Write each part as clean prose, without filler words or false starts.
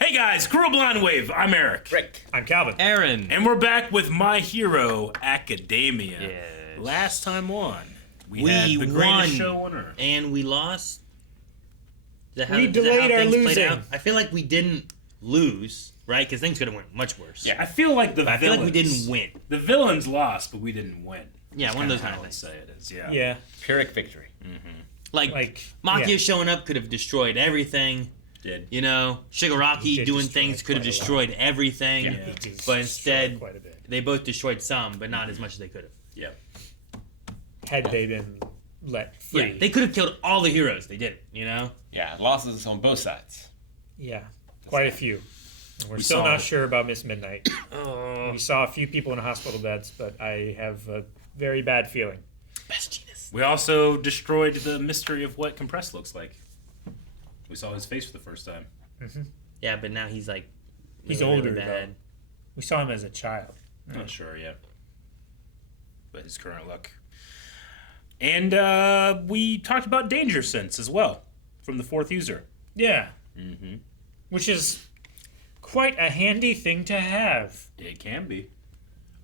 Hey guys, Cruel Blind Wave. I'm Eric. Rick. I'm Calvin. Aaron. And we're back with My Hero Academia. Yes. Last time on, we We had the won. greatest show on earth. And we lost. We delayed our losing. I feel like we didn't lose, right? Because things could have went much worse. Yeah, I feel like I feel like we didn't win. The villains lost, but we didn't win. Yeah, That's one of those kinda kind of how things. I'd say it is. Yeah. Yeah. Pyrrhic victory. Like Makia yeah. showing up could have destroyed everything. Did. You know, He Shigaraki did doing destroy things could have quite a lot. destroyed everything. Yeah. He just But instead, destroyed quite a bit. they both destroyed some, but not as much as they could have. Yeah. Had they been let free. Yeah, they could have killed all the heroes. They didn't, you know? Yeah, losses on both sides. Yeah, quite a few. And we're We still saw- not sure about Miss Midnight. We saw a few people in hospital beds, but I have a very bad feeling. Best genus. We also destroyed the mystery of what Compressed looks like. We saw his face for the first time. Yeah, but now he's like... He's really, older, really bad. We saw him as a child. Not sure yet. But his current look. And we talked about Danger Sense as well from the fourth user. Yeah. Mm-hmm. Which is quite a handy thing to have. It can be.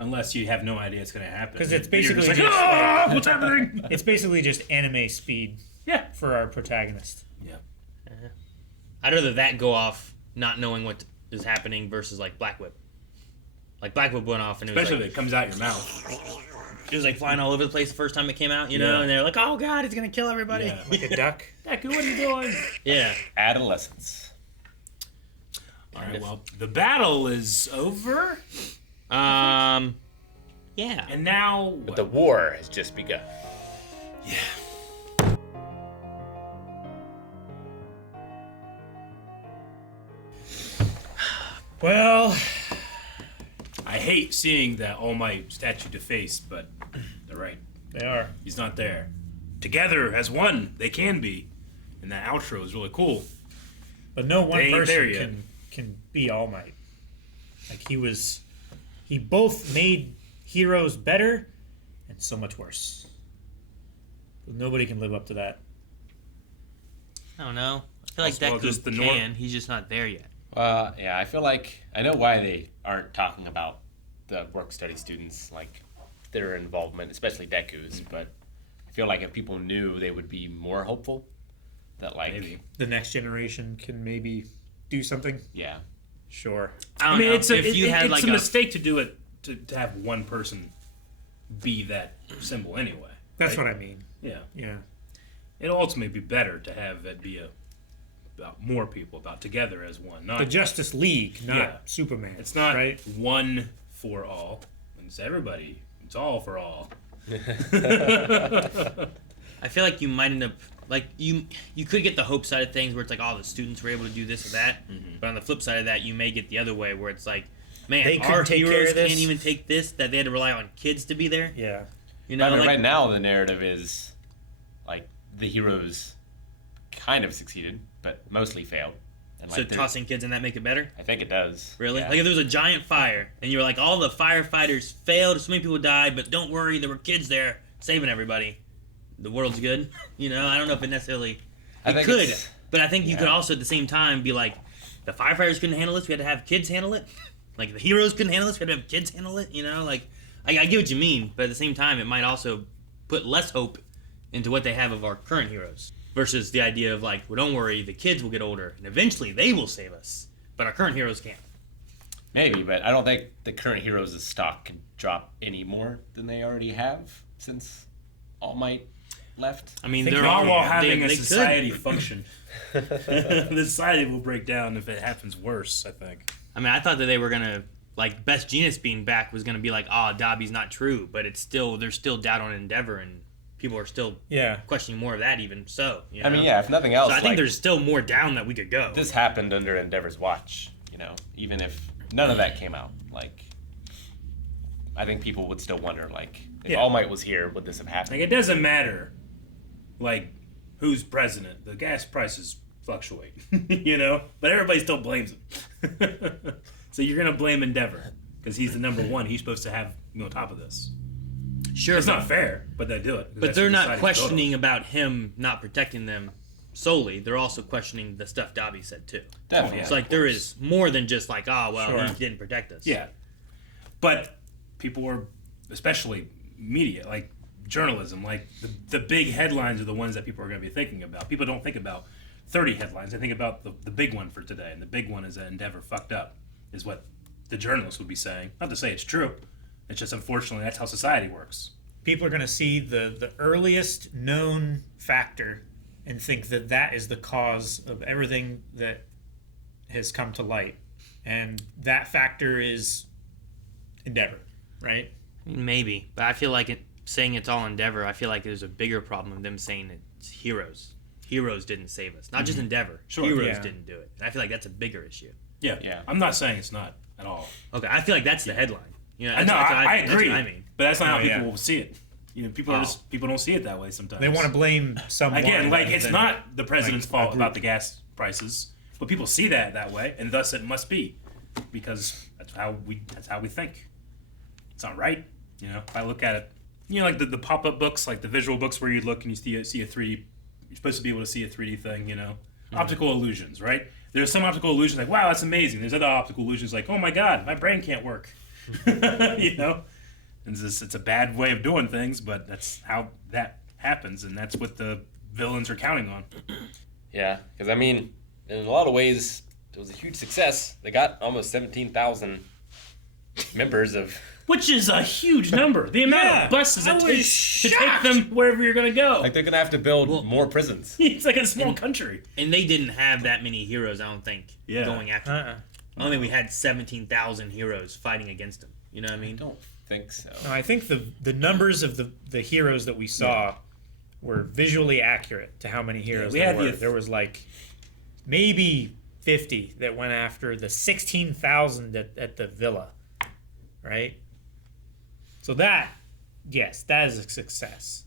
Unless you have no idea it's going to happen. 'Cause it's You're basically just like, just- "Ah, what's happening? It's basically just anime speed Yeah. for our protagonist. Yeah. I'd rather that go off not knowing what is happening versus like Black Whip. Like Black Whip went off and it was Especially like, if it comes out your mouth. it was like flying all over the place the first time it came out, you know, Yeah. and they're like, "Oh God, it's gonna kill everybody." Yeah. Like a duck. Deku, what are you doing? Yeah. Adolescence. All right, well, the battle is over. Yeah. And now... But the war has just begun. Yeah. Well, I hate seeing that All Might statue defaced, but they're right. they are. He's not there. Together as one, they can be. And that outro is really cool. But no one They ain't there yet. person can be All Might. Like he both made heroes better and so much worse. Nobody can live up to that. I don't know. I feel like Also, that just the can. He's just not there yet. Yeah, I feel like I know why they aren't talking about the work-study students, like their involvement, especially Deku's. But I feel like if people knew, they would be more hopeful. That like, Maybe. The next generation can maybe do something. yeah, Sure. I mean, know. it's a, If you had it's like a mistake to do it, to have one person be that symbol anyway. That's right? what I mean. Yeah. Yeah. It'll ultimately be better to have that be about more people, about together as one. Not The Justice League, not Yeah. Superman. It's not right. one for all. It's everybody. It's all for all. I feel like you might end up like you could get the hope side of things where it's like, oh, the students were able to do this or that. Mm-hmm. But on the flip side of that, you may get the other way where it's like, man, They couldn't our take care heroes of this. can't even take this, that they had to rely on kids to be there. Yeah. You know, I mean, like, right now the narrative is like the heroes kind of succeeded, but mostly failed. And so like tossing kids in that make it better? I think it does. Really? Yeah. Like if there was a giant fire and you were like, all the firefighters failed, so many people died, but don't worry, there were kids there saving everybody. The world's good. You know, I don't know if it necessarily... I It think could, it's- but I think you yeah. could also at the same time be like, the firefighters couldn't handle this, we had to have kids handle it. Like the heroes couldn't handle this, we had to have kids handle it. You know, like I get what you mean, but at the same time, it might also put less hope into what they have of our current heroes versus the idea of like, well, don't worry, the kids will get older and eventually they will save us, but our current heroes can't. Maybe, but I don't think the current heroes' stock can drop any more than they already have since All Might left. I mean, Think they're not all while having they a could. society function. The society will break down if it happens worse, I think. I mean, I thought that they were gonna like Best Genus being back was gonna be like, oh, Dobby's not true, but it's still there's still doubt on Endeavor and people are still Yeah. questioning more of that even so. You know? I mean, yeah, if nothing else, So I think like, there's still more down that we could go. this happened under Endeavor's watch, you know, even if none of that came out. Like, I think people would still wonder, like, if Yeah. All Might was here, would this have Like, happened? it doesn't matter, like, who's president. The gas prices fluctuate, you know? But everybody still blames him. So you're going to blame Endeavor because he's the number one. He's supposed to have me on top of this. Sure, It's not fair, but they do it. but they're not questioning about him not protecting them solely, they're also questioning the stuff Dobby said too. Definitely. It's like there is more than just like, oh well, Sure. he didn't protect us. Yeah. But people are, especially media, like journalism, like the big headlines are the ones that people are going to be thinking about. People don't think about 30 headlines. They think about the big one for today. And the big one is that Endeavor fucked up, is what the journalists would be saying. Not to say it's true. It's just, unfortunately, that's how society works. People are going to see the earliest known factor and think that that is the cause of everything that has come to light. And that factor is Endeavor, right? I mean, maybe, but I feel like saying it's all Endeavor. I feel like there's a bigger problem of them saying it's Heroes. Heroes didn't save us, not just Endeavor. Sure. Heroes Yeah. didn't do it. And I feel like that's a bigger issue. Yeah. Yeah. I'm not saying it's not at all. Okay, I feel like that's the headline. You know, I know, I that's agree. what I mean. But that's not how Oh, people yeah. will see it. You know, people don't see it that way sometimes. They want to blame someone. Again, like, it's than- not the president's like, a fault group. about the gas prices, but people see that way, and thus it must be, because that's how we think. It's not right. You know, if I look at it, you know, like the pop-up books, like the visual books where you look and you see a 3D. You're supposed to be able to see a 3D thing. You know, optical illusions, right? There's some optical illusions like, wow, that's amazing. There's other optical illusions like, oh my god, my brain can't work. You know, and it's a bad way of doing things, but that's how that happens, and that's what the villains are counting on. Yeah, because I mean, in a lot of ways, it was a huge success. They got almost 17,000 members of. Which is a huge number. The amount Yeah, of buses I it was takes to take shocked. them wherever you're going to go. Like they're gonna have to build more prisons. It's like a small country. And they didn't have that many heroes, I don't think, Yeah. going after them. I don't think we had 17,000 heroes fighting against them. You know what I I mean? don't think so. No, I think the numbers of the heroes that we saw were visually accurate to how many heroes we there had were. the- There was like maybe 50 that went after the 16,000 at the villa, right? So that, yes, that is a success.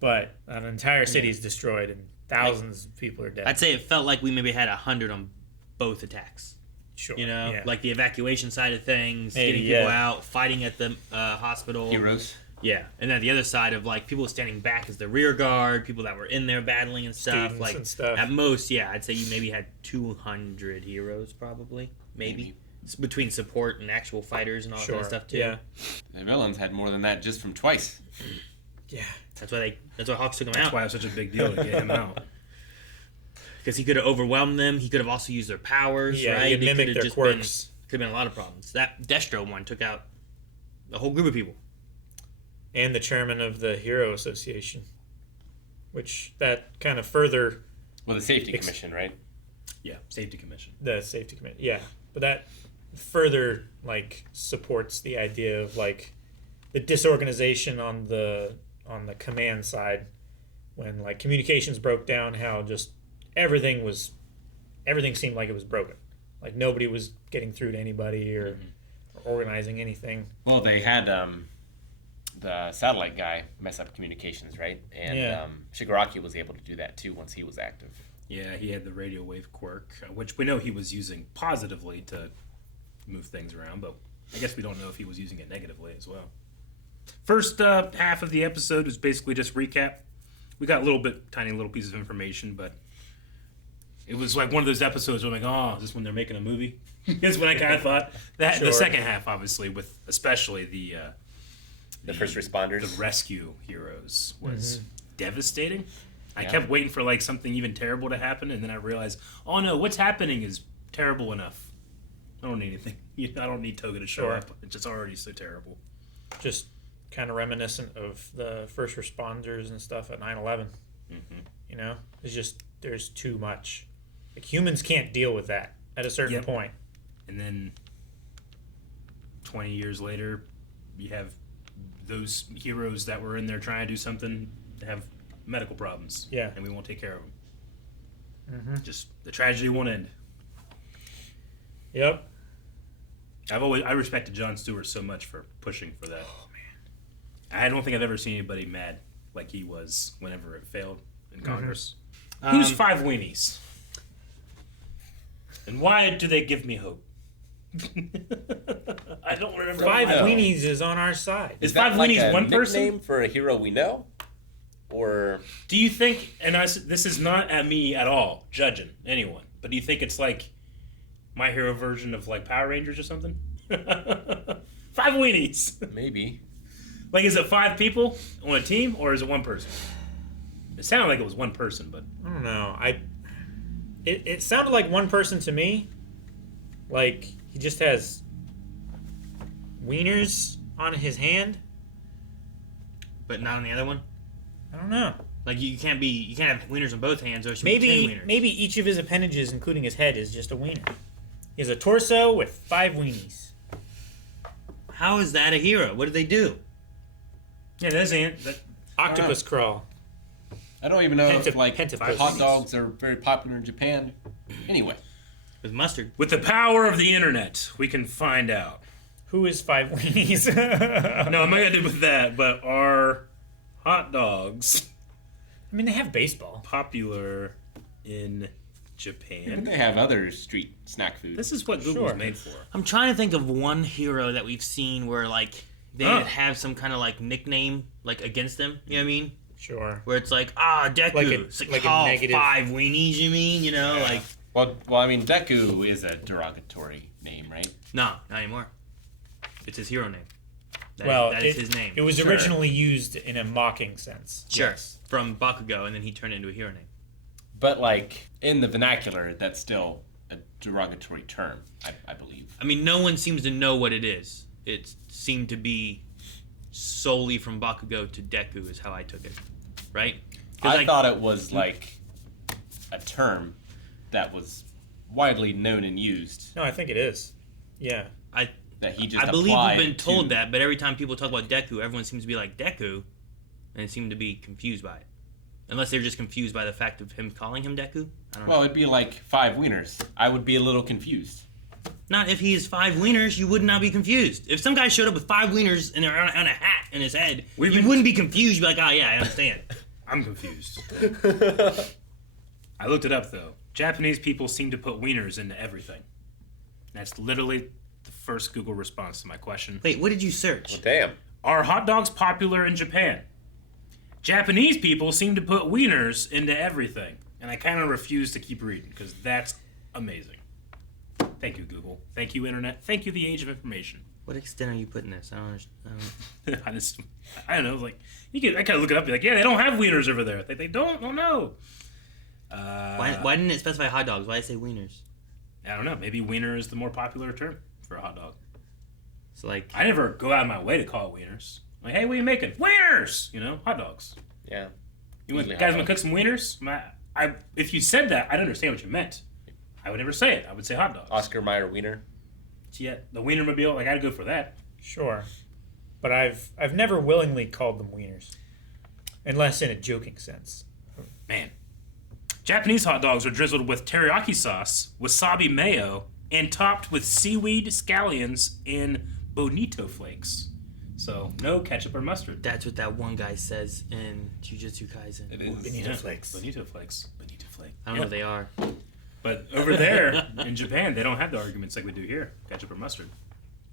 But an entire city is destroyed and thousands of people are dead. I'd say it felt like we maybe had 100 on both attacks. Sure. You know, yeah. like the evacuation side of things, Maybe, getting people yeah. out, fighting at the hospital. Heroes. Yeah, and then the other side of like people standing back as the rear guard, people that were in there battling and stuff. Students Like and stuff. at most, yeah, I'd say you maybe had 200 heroes, probably, maybe. It's between support and actual fighters and all that kind Sure. of stuff too. Yeah. The villains had more than that just from twice. Yeah. That's why Hawks took him That's out, why it was such a big deal to get him out. because he could have overwhelmed them. He could have also used their powers, Yeah, right? he could It mimic could have their just quirks. could have been a lot of problems. That Destro one took out a whole group of people. And the chairman of the Hero Association, which that kind of further Well, the safety commission, right? Yeah, safety commission. the safety committee. Yeah, but that further like supports the idea of like the disorganization on the command side when like communications broke down. How just everything seemed like it was broken. Like nobody was getting through to anybody or organizing anything. Well, they had the satellite guy mess up communications, right? And Yeah. Shigaraki was able to do that too once he was active. Yeah, he had the radio wave quirk, which we know he was using positively to move things around, but I guess we don't know if he was using it negatively as well. First half of the episode was basically just recap. We got tiny little pieces of information, but it was like one of those episodes where I'm like, oh, is this when they're making a movie? Is what I kind of thought. That Sure. The second half, obviously, with especially the first responders. the rescue heroes, was devastating. I Yeah. kept waiting for like something even terrible to happen, and then I realized, oh no, what's happening is terrible enough. I don't need anything. I don't need Toga to show Sure. up. It's just already so terrible. Just kind of reminiscent of the first responders and stuff at 9/11. You know, it's just there's too much. Like humans can't deal with that at a certain Yep. point. And then 20 years later, you have those heroes that were in there trying to do something to have medical problems. Yeah. And we won't take care of them. Just the tragedy won't end. Yep. I respected Jon Stewart so much for pushing for that. Oh man, I don't think I've ever seen anybody mad like he was whenever it failed in Congress. Who's Five Wienies? And why do they give me hope? I don't remember. Five know. Weenies is on our side. Is that Five like Wienies a one person? nickname for a hero we know? Or Do you think, and this is not at me at all, judging anyone, but do you think it's like My Hero version of like Power Rangers or something? 5 weenies. maybe. Like, is it 5 people on a team, or is it 1 person? It sounded like it was 1 person, but I don't know. It sounded like 1 person to me. Like he just has wieners on his hand. But not on the other one. I don't know. Like you can't have wieners on both hands, or it should be 10 Maybe wieners. maybe each of his appendages, including his head, is just a wiener. He has a torso with 5 weenies. How is that a hero? What did they do? yeah, that's it. Octopus crawl. I don't even know if Pentapus. hot dogs are very popular in Japan. Anyway, With mustard. With the power of the internet, we can find out. Who is 5 weenies? No, I'm not gonna do with that. But are hot dogs I mean, they have baseball. popular in and Japan? they have other street snack food. This is what Google's Sure. made for. I'm trying to think of one hero that we've seen where like they Huh. have some kind of like nickname like against them. You know what I mean? Sure. Where it's like Deku. Like a- It's like a oh, negative- 5 weenies. You mean? You know, like Well, I mean, Deku is a derogatory name, right? no, not anymore. It's his hero name. That It, is his name. It was Sure. originally used in a mocking sense. Sure. Yes. From Bakugo, and then he turned it into a hero name. But like in the vernacular, that's still a derogatory term, I believe. I mean, no one seems to know what it is. It seemed to be solely from Bakugo to Deku, is how I took it. Right? 'Cause, I like, thought it was like a term that was widely known and used. No, I think it is. Yeah. That he just I believe we've applied been told to- that, but every time people talk about Deku, everyone seems to be like Deku, and they seem to be confused by it. Unless they're just confused by the fact of him calling him Deku. I don't Well, know. it'd be like 5 wieners. I would be a little confused. Not if he is 5 wieners, you would not be confused. If some guy showed up with 5 wieners and they're on a hat in his head, you wouldn't be confused. You'd be like, oh yeah, I understand. I'm confused. I looked it up though. Japanese people seem to put wieners into everything. That's literally the first Google response to my question. Wait, what did you search? Damn. Are hot dogs popular in Japan? Japanese people seem to put wieners into everything. And I kind of refuse to keep reading because that's amazing. Thank you, Google. Thank you, Internet. Thank you, the age of information. What extent are you putting this? I don't understand. I don't know. Like I kind of look it up. And be like, yeah, they don't have wieners over there. They don't. Oh no. Why didn't it specify hot dogs? Why did it say wieners? I don't know. Maybe wiener is the more popular term for a hot dog. It's like I never go out of my way to call it wieners. Like, hey, what are you making? Wieners! You know, hot dogs. Yeah. You want, Usually guys hot want to dogs. cook some wieners? If you said that, I'd understand what you meant. I would never say it. I would say hot dogs. Oscar Mayer wiener. Yeah, the Wienermobile, like, I'd go for that. Sure. But I've never willingly called them wieners. Unless in a joking sense. Man. Japanese hot dogs are drizzled with teriyaki sauce, wasabi mayo, and topped with seaweed, scallions, and bonito flakes. So, no ketchup or mustard. that's what that one guy says in Jujutsu Kaisen. It is. Bonito flakes. Bonito flakes. Bonito flake. I don't know what they are. But over there in Japan, they don't have the arguments like we do here, ketchup or mustard.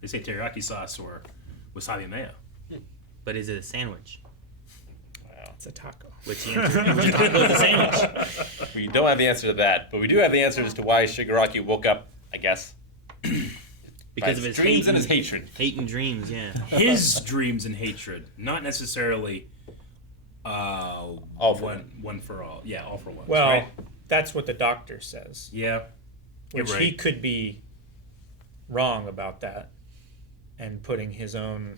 They say teriyaki sauce or wasabi mayo. But is it a sandwich? It's a taco. Which taco is a sandwich? We don't have the answer to that, but we do have the answer as to why Shigaraki woke up, I guess. Because of his dreams hate and his hatred. Hate and dreams, yeah. His dreams and hatred, not necessarily All for one for all. Yeah, all for one. Well, right? that's what the doctor says. Yeah. You're Which right. he could be wrong about that and putting his own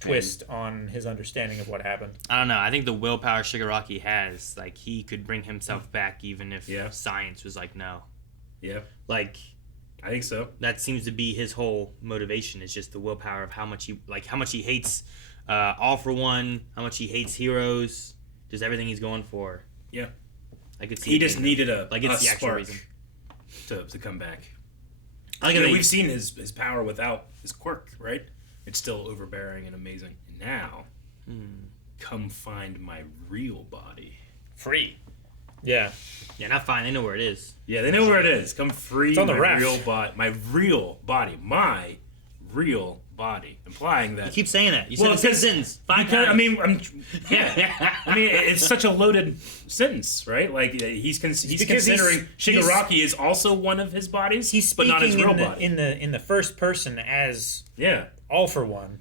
twist on his understanding of what happened. I don't know. I think the willpower Shigaraki has, like, he could bring himself back even if Yeah. science was like, no. Yeah, Like, I think so. that seems to be his whole motivation. Is just the willpower of how much he hates All for One, how much he hates heroes, just everything he's going for. Yeah. I could see He it just being- needed a like it's the actual spark reason. to come back. I like You how know, they- we've seen his power without his quirk, right? It's still overbearing and amazing. And now, come find my real body. Free. Yeah. Yeah, not fine. They know where it is. Yeah, they know where it is. Come free on the my raft. real body. My real body. My real body, implying You that. keep saying that. You said the same sentence 5 times. I mean, it's such a loaded sentence, right? Like he's considering Shigaraki is also one of his bodies, He's but speaking not his real body. in the first person as Yeah. all for one.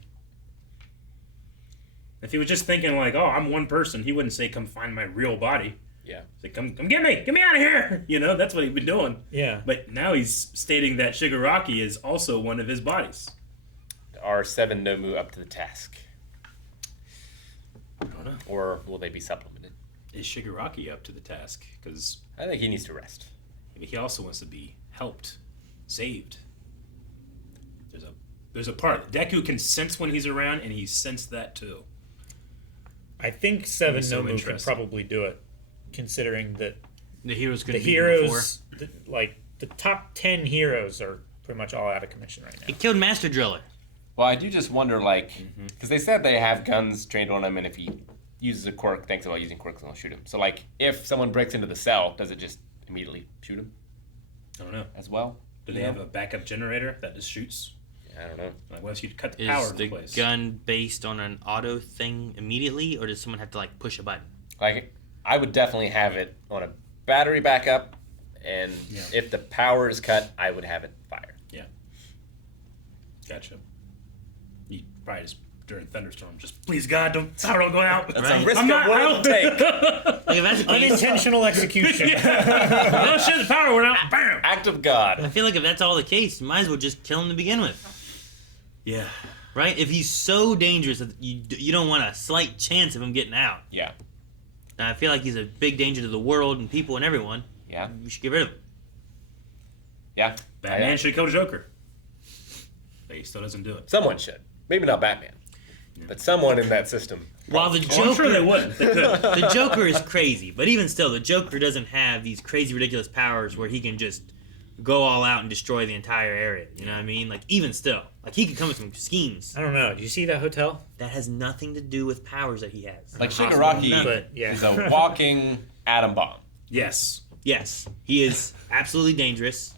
If he was just thinking like, "Oh, I'm one person," he wouldn't say, "Come find my real body." Yeah. He'd say, "Come get me out of here!" You know, that's what he'd been doing. Yeah. But now he's stating that Shigaraki is also one of his bodies. Are 7 Nomu up to the task? I don't know. Or will they be supplemented? Is Shigaraki up to the task? Because I think he needs to rest. he also wants to be helped, saved. There's a part. Deku can sense when he's around, and he sensed that too. I think 7 so Nomu can interesting. probably do it, considering that the heroes the couldn't beat him before. heroes, the top 10 heroes are pretty much all out of commission right He now. killed Master Driller. Well, I do just wonder, like, because they said they have guns trained on him, and if he uses a quirk, thinks about using quirks, they'll shoot him. So, like, if someone breaks into the cell, does it just immediately shoot him I don't know. as well? Do they have a backup generator that just shoots? Yeah, I don't know. Like, what if you cut the power Is in the place? gun based on an auto thing immediately, or does someone have to like push a button? Like, I would definitely have it on a battery backup, and Yeah. if the power is cut, I would have it fire. Gotcha. You probably just during thunderstorm, just please God, power don't go out. That's Right. a risk I'm not. I'm I willing don't to take. Like if that's the case, Unintentional execution. Oh shit! The power went out. Bam. Act of God. I feel like if that's all the case, you might as well just kill him to begin with, Yeah. right? If he's so dangerous that you don't want a slight chance of him getting out. Yeah. Now, I feel like he's a big danger to the world and people and everyone. Yeah. We should get rid of him. Yeah. Batman should kill Joker. But he still doesn't do it. Someone should. Maybe not Batman. But someone in that system. While the Oh, I'm sure they Joker, wouldn't. They could. the Joker is crazy, but even still, the Joker doesn't have these crazy, ridiculous powers where he can just go all out and destroy the entire area. You know what I mean? Like even still, like he could come with some schemes I don't know. Do you see that hotel? that has nothing to do with powers that he has. Like Possible Shigaraki none. But yeah. is a walking atom bomb. Yes. Yes, he is absolutely dangerous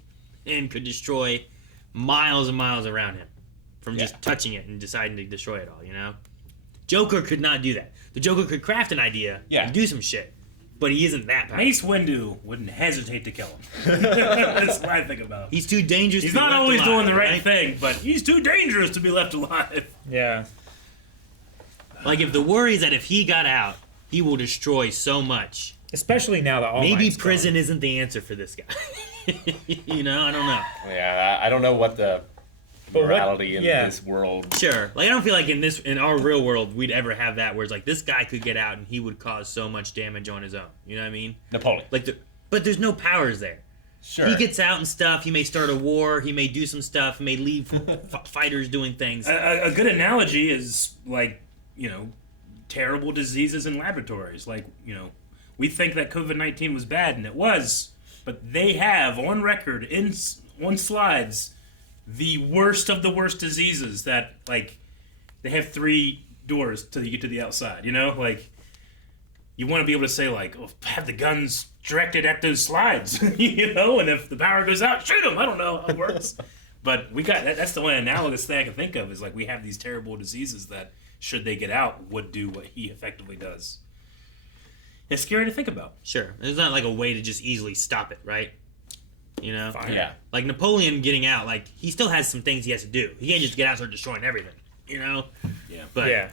and could destroy miles and miles around him from just Yeah. touching it and deciding to destroy it all, you know? Joker could not do that. The Joker could craft an idea and do some shit, but he isn't that powerful. Mace Windu wouldn't hesitate to kill him. That's what I think about. He's too dangerous He's to be not left always alive, doing the right thing, but he's too dangerous to be left alive. Yeah. Like, if the worry is that if he got out, he will destroy so much. Especially now that all Maybe Might's prison gone. isn't the answer for this guy. You know, I don't know. Yeah, I don't know what the But what- morality in yeah. this world. Sure. Like I don't feel like in our real world we'd ever have that where it's like this guy could get out and he would cause so much damage on his own. You know what I mean? Napoleon. Like but there's no powers there. Sure. He gets out and stuff. He may start a war. He may do some stuff. He may leave fighters doing things. A good analogy is like, terrible diseases in laboratories. Like, we think that COVID-19 was bad, and it was, but they have on record on slides the worst of the worst diseases that like they have 3 doors till you get to the outside. Like you want to be able to say like, oh, have the guns directed at those slides, and if the power goes out, shoot them. I don't know how it works. But we got that's the one analogous thing I can think of is like we have these terrible diseases that should they get out would do what he effectively does. It's scary to think about. Sure. There's not like a way to just easily stop it, right? Fire. Yeah. Like Napoleon getting out, like he still has some things he has to do. He can't just get out and start destroying everything. Yeah. But Yeah.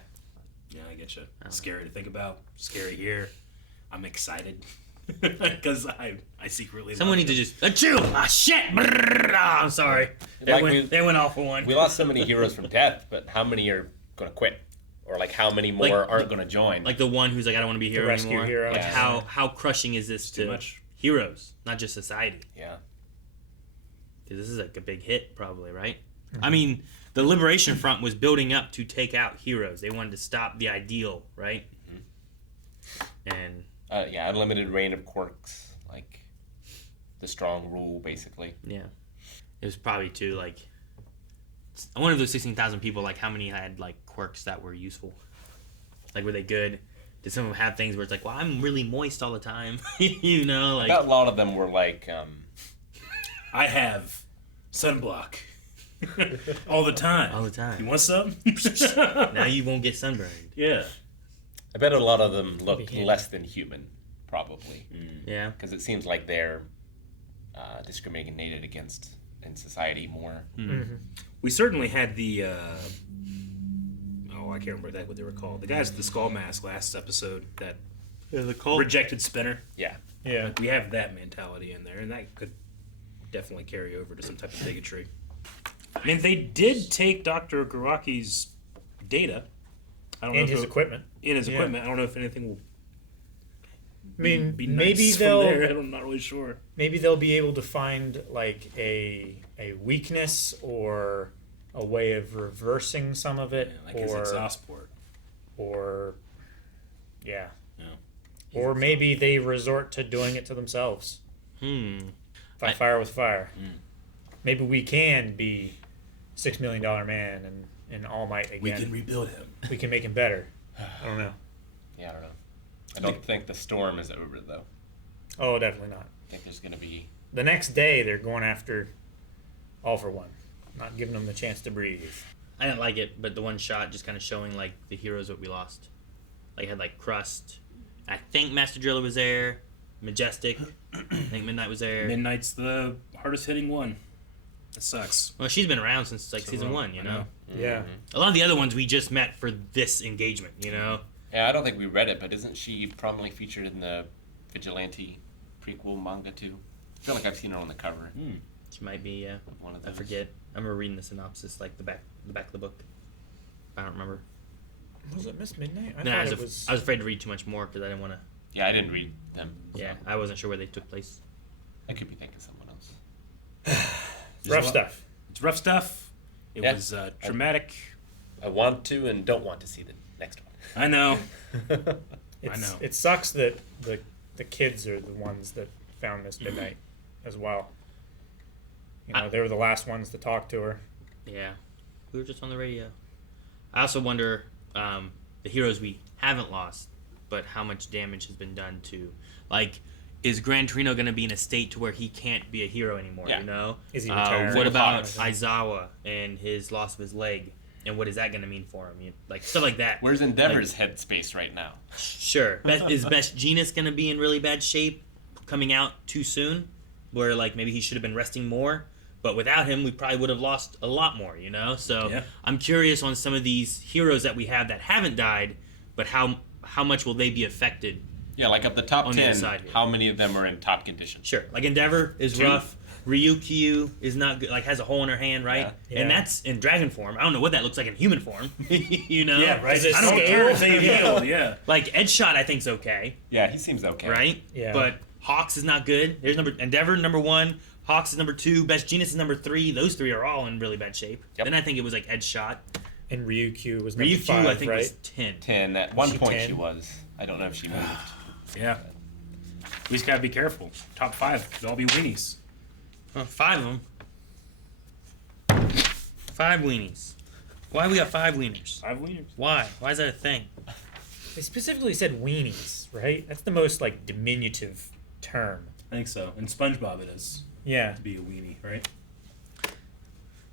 Yeah, I get you. Scary to think about. Scary here. I'm excited because I secretly. someone love needs to him. just achoo! Ah shit! Brrr, I'm sorry. Like They went off for one. We lost so many heroes from death, but how many are going to quit? Or like how many more Like, aren't going to join? Like the one who's like, I don't want to be here rescue anymore. hero. Like Yeah. how crushing is this too to much. heroes, not just society? Yeah. Because this is like a big hit, probably, right? I mean, the Liberation Front was building up to take out heroes. They wanted to stop the ideal, right? And Yeah, unlimited reign of quirks. Like the strong rule, basically. yeah, it was probably too like one of those 16,000 people. Like, how many had like quirks that were useful? Like, were they good? Did some of them have things where it's like, well, I'm really moist all the time, I like bet a lot of them were like, I have sunblock. All the time. All the time. You want some? Now you won't get sunburned. Yeah. I bet a lot of them look handy. less than human, probably. Yeah. Because it seems like they're discriminated against in society more. We certainly had the. I can't remember exactly what they were called. The guys with the skull mask last episode that The cult. rejected Spinner. Yeah. Yeah. Like we have that mentality in there, and that could definitely carry over to some type of bigotry. I mean, they did take Dr. Garaki's data. I don't know And if his equipment. in his Yeah. equipment. I don't know if anything will I mean, be maybe nice from they'll there. I'm not really sure. maybe they'll be able to find like a weakness or a way of reversing some of it, Like his or exhaust port. yeah, Yeah. or maybe they resort to doing it to themselves. Fight fire with fire. Maybe we can be $6 million Man and All Might again. We can rebuild him. We can make him better. I don't know. Yeah, I don't know. I don't think the storm is over, though. Oh, definitely not. I think there's going to be... The next day, they're going after All for One, not giving them the chance to breathe. I didn't like it, but the one shot just kind of showing like the heroes that we lost. Like had like Crust. I think Master Driller was there. Majestic. I think Midnight was there. Midnight's the hardest hitting one. It sucks. Well, she's been around since like season 1, you I know? know. Yeah. A lot of the other ones we just met for this engagement, you know? Yeah, I don't think we read it, but isn't she prominently featured in the Vigilante prequel manga, too? I feel like I've seen her on the cover She might be, yeah. of one of I those. forget. I remember reading the synopsis, like the back of the book. I don't remember. Was it Miss Midnight? No, I thought was afraid to read too much more because I didn't want to. Yeah, I didn't read them. so Yeah, I wasn't sure where they took place. I could be thinking someone else. rough stuff. It's rough stuff. It Yeah. was traumatic. I want to and don't want to see the next one. I know. It's, know. It sucks that the kids are the ones that found Miss Midnight as well. You know, they were the last ones to talk to her. Yeah, we were just on the radio. I also wonder the heroes we haven't lost, but how much damage has been done to, like, is Gran Torino going to be in a state to where he can't be a hero anymore? Yeah. You know, Is he retired? what about Hawk. Aizawa and his loss of his leg, and what is that going to mean for him? Like stuff like that. Where's Endeavor's headspace right now? Sure. Is Best Genus going to be in really bad shape coming out too soon? Where, like, maybe he should have been resting more? But without him, we probably would have lost a lot more, you know? So Yeah. I'm curious on some of these heroes that we have that haven't died, but how much will they be affected? Yeah, like of the top On the 10, inside here. how many of them are in top condition? Sure. Like, Endeavor is 2. rough. Ryukyu is not good. Like, has a hole in her hand, right? Yeah. And Yeah. that's in dragon form. I don't know what that looks like in human form. You know? Yeah, right. Is it I don't scale? care if they heal. Yeah. Like, Edgeshot, I think's okay. Yeah, he seems okay. Right? Yeah. But Hawks is not good. There's Endeavor number 1, Hawks is number 2, Best Genus is number 3. Those 3 are all in really bad shape. Yep. Then I think it was like Edgeshot. And Ryukyu was number Ryukyu 5, I think right? was 10. 10. At one she point 10? she was. I don't know if she moved. Yeah. We just gotta be careful. Top 5 could all be weenies. 5 of them. 5 weenies. Why we got 5 wieners? 5 wieners. Why? Why is that a thing? They specifically said weenies, right? That's the most like diminutive term. I think so. In SpongeBob, it is Yeah. to be a weenie, right?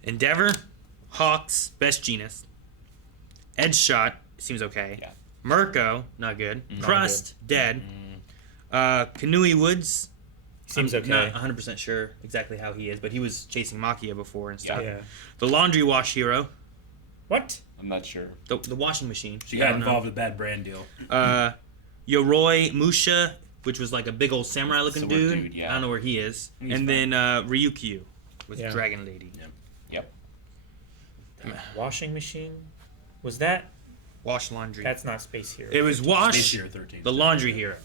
Endeavor, Hawks, Best Genus. Edgeshot seems okay. Yeah. Mirko, not good. Not Crust, dead. Kanui Woods, Seems I'm okay. not 100% sure exactly how he is, but he was chasing Makia before and stuff. Yeah. The laundry wash hero, What? I'm not sure. the washing machine. She I got don't know. involved with a bad brand deal. Yoroi Musha, which was like a big old samurai looking Sword dude. dude, yeah. I don't know where he is. He's And fine. then Ryukyu with Yeah. Dragon Lady. Yep. Washing machine? Was that? Wash laundry. That's not Space Hero. It was Space Wash, Hero 13. the laundry hero.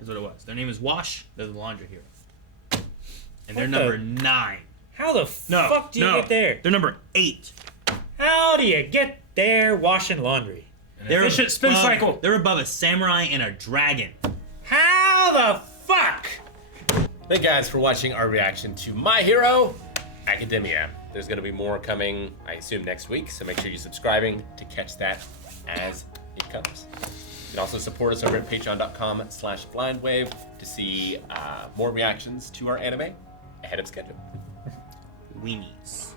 Is what it was. Their name is Wash. They're the laundry hero. And they're What the- number 9. How the fuck do you get there? They're number 8. How do you get there washing laundry? They're efficient spin above- cycle. They're above a samurai and a dragon. How the fuck? Thank you guys for watching our reaction to My Hero Academia. There's going to be more coming, I assume, next week, so make sure you're subscribing to catch that as it comes. You can also support us over at patreon.com/blindwave to see more reactions to our anime ahead of schedule. Weenies.